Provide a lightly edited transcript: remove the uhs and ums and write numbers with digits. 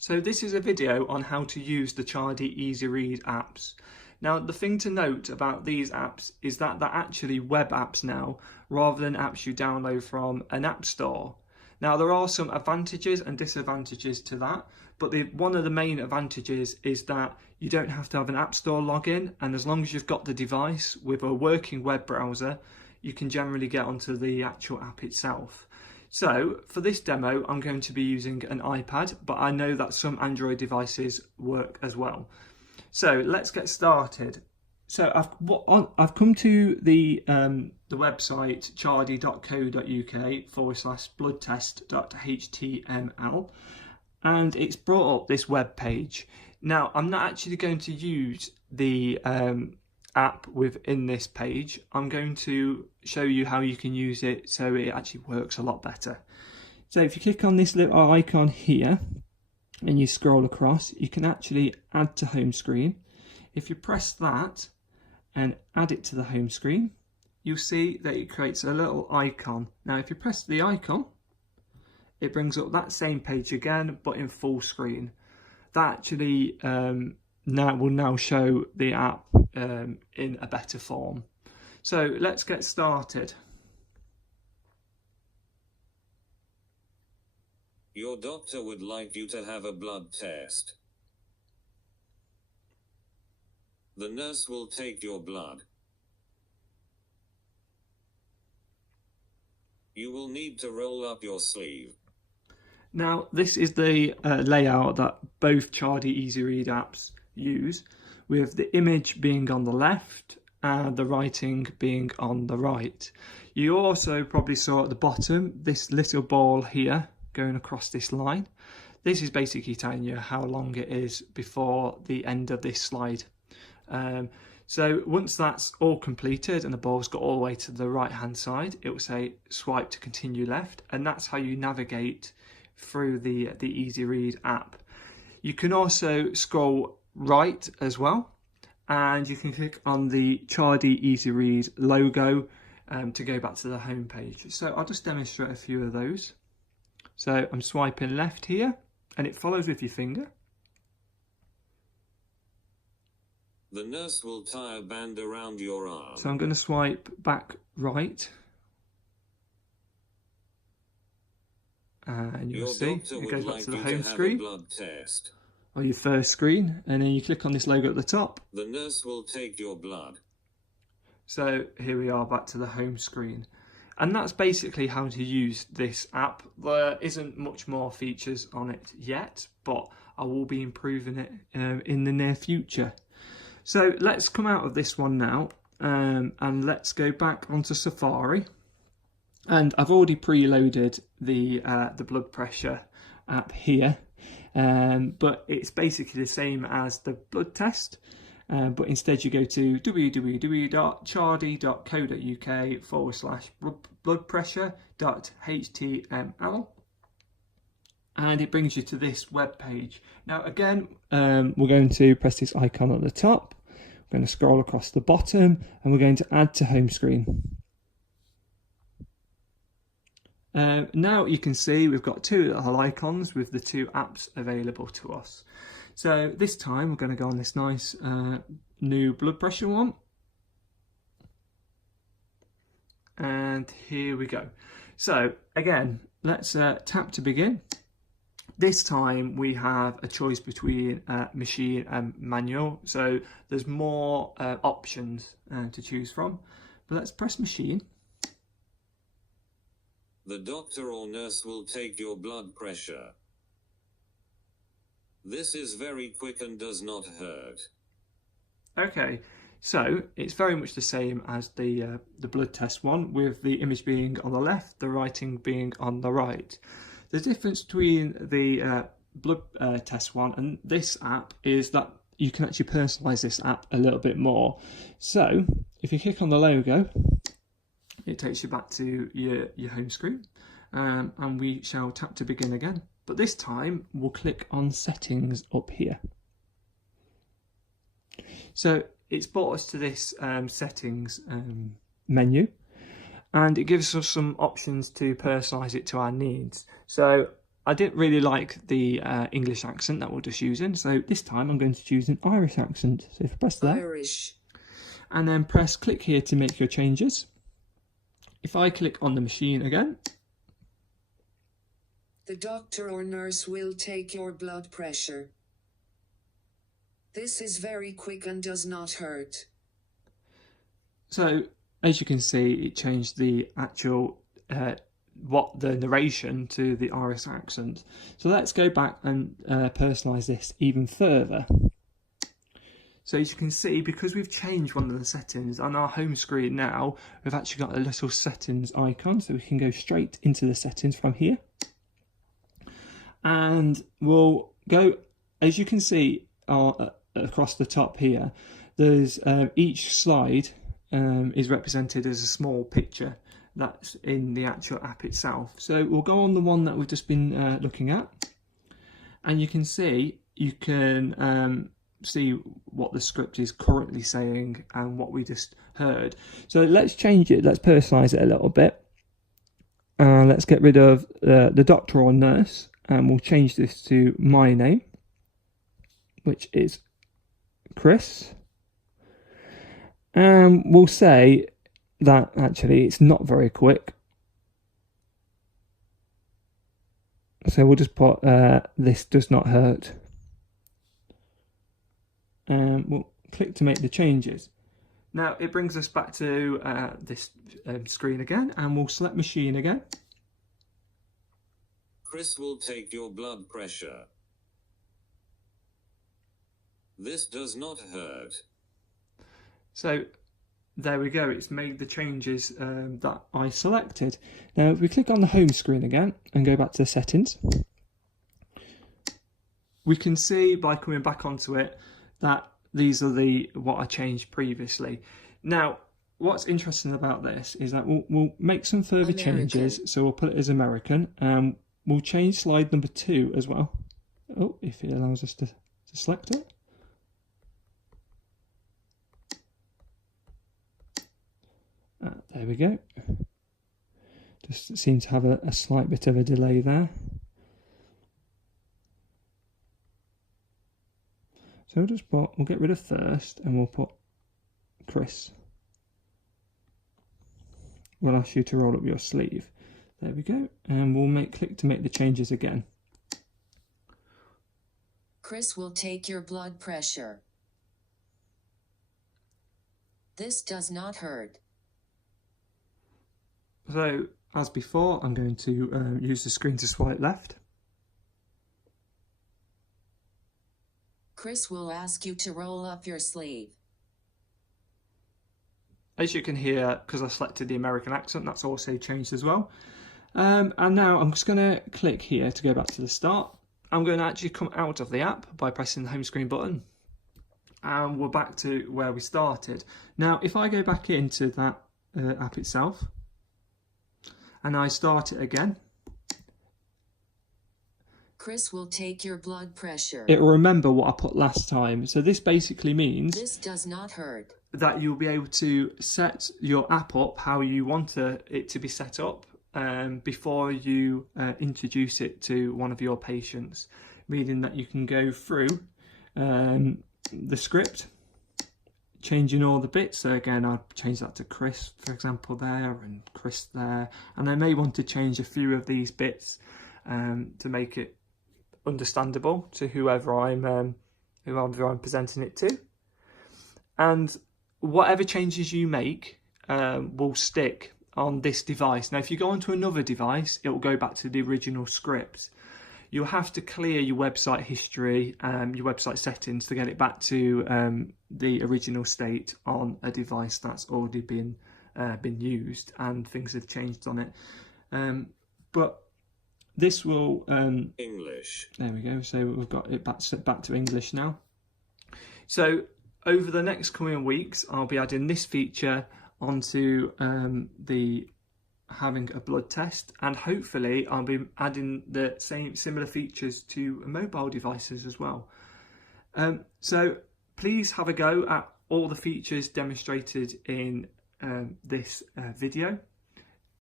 So this is a video on how to use the Chardie Easy Read apps. Now the thing to note about these apps is that they're actually web apps now rather than apps you download from an app store. Now there are some advantages and disadvantages to that, but one of the main advantages is that you don't have to have an app store login, and as long as you've got the device with a working web browser, you can generally get onto the actual app itself. So for this demo, I'm going to be using an iPad, but I know that some Android devices work as well. So let's get started. So I've come to the website chardie.co.uk/bloodtest.html, and it's brought up this web page. Now I'm not actually going to use the app within this page. I'm going to show you how you can use it so it actually works a lot better. So if you click on this little icon here and you scroll across, you can actually add to home screen. If you press that and add it to the home screen, you'll see that it creates a little icon. Now if you press the icon, it brings up that same page again, but in full screen. That actually will now show the app in a better form. So let's get started. Your doctor would like you to have a blood test. The nurse will take your blood. You will need to roll up your sleeve. Now this is the layout that both Chardie Easy Read apps use, with the image being on the left and the writing being on the right. You also probably saw at the bottom this little ball here going across this line. This is basically telling you how long it is before the end of this slide. So once that's all completed and the ball's got all the way to the right hand side, it will say swipe to continue left, and that's how you navigate through the Easy Read app. You can also scroll right as well, and you can click on the Chardie Easy Read logo to go back to the home page. So I'll just demonstrate a few of those. So I'm swiping left here, and it follows with your finger. The nurse will tie a band around your arm. So I'm going to swipe back right, and you'll see it goes back to the home screen, or your first screen, and then you click on this logo at the top. The nurse will take your blood. So here we are back to the home screen, and that's basically how to use this app. There isn't much more features on it yet, but I will be improving it in the near future. So let's come out of this one now, and let's go back onto Safari. And I've already preloaded the blood pressure app here, but it's basically the same as the blood test, but instead you go to www.chardie.co.uk/bloodpressure.html, and it brings you to this web page. Now again, we're going to press this icon at the top, we're going to scroll across the bottom, and we're going to add to home screen. Now you can see we've got two little icons with the two apps available to us. So this time we're going to go on this nice new blood pressure one. And here we go. So again, let's tap to begin. This time we have a choice between machine and manual. So there's more options to choose from. But let's press machine. The doctor or nurse will take your blood pressure. This is very quick and does not hurt. Okay, so it's very much the same as the blood test one, with the image being on the left, the writing being on the right. The difference between the blood test one and this app is that you can actually personalize this app a little bit more. So if you click on the logo, it takes you back to your home screen, and we shall tap to begin again. But this time we'll click on settings up here. So it's brought us to this settings menu, and it gives us some options to personalize it to our needs. So I didn't really like the English accent that we're just using, so this time I'm going to choose an Irish accent. So if I press that, Irish, and then press click here to make your changes. If I click on the machine again, the doctor or nurse will take your blood pressure. This is very quick and does not hurt. so as you can see, it changed the actual the narration to the Irish accent. So let's go back and personalise this even further. So as you can see, because we've changed one of the settings on our home screen now, we've actually got a little settings icon, so we can go straight into the settings from here. And we'll go, as you can see across the top here, there's each slide is represented as a small picture that's in the actual app itself. So we'll go on the one that we've just been looking at, and you can see, see what the script is currently saying and what we just heard. So let's change it, let's personalise it a little bit. Let's get rid of the doctor or nurse, and we'll change this to my name, which is Chris. And we'll say that actually it's not very quick. So we'll just put this does not hurt. And we'll click to make the changes. Now it brings us back to this screen again, and we'll select machine again. Chris will take your blood pressure. This does not hurt. So there we go, it's made the changes that I selected. Now if we click on the home screen again and go back to the settings, we can see by coming back onto it that these are what I changed previously. Now what's interesting about this is that we'll make some further changes. So we'll put it as American, and we'll change slide number 2 as well. Oh, if it allows us to select it. There we go. Just seems to have a slight bit of a delay there. So we'll get rid of first, and we'll put Chris. We'll ask you to roll up your sleeve. There we go, and we'll click to make the changes again. Chris will take your blood pressure. This does not hurt. So, as before, I'm going to use the screen to swipe left. Chris will ask you to roll up your sleeve. As you can hear, because I selected the American accent, that's also changed as well. And now I'm just going to click here to go back to the start. I'm going to actually come out of the app by pressing the home screen button. And we're back to where we started. Now, if I go back into that app itself, and I start it again, Chris will take your blood pressure. It will remember what I put last time. So this basically means this does not hurt. That you'll be able to set your app up how you want it to be set up before you introduce it to one of your patients, meaning that you can go through the script, changing all the bits. So again, I'd change that to Chris, for example, there, and Chris there, and I may want to change a few of these bits to make it understandable to whoever I'm presenting it to. And whatever changes you make will stick on this device. Now, if you go onto another device, it will go back to the original script. You'll have to clear your website history, your website settings to get it back to the original state on a device that's already been used and things have changed on it. But this will English. There we go. So we've got it back to English now. So over the next coming weeks, I'll be adding this feature onto the having a blood test, and hopefully I'll be adding the similar features to mobile devices as well. So please have a go at all the features demonstrated in this video.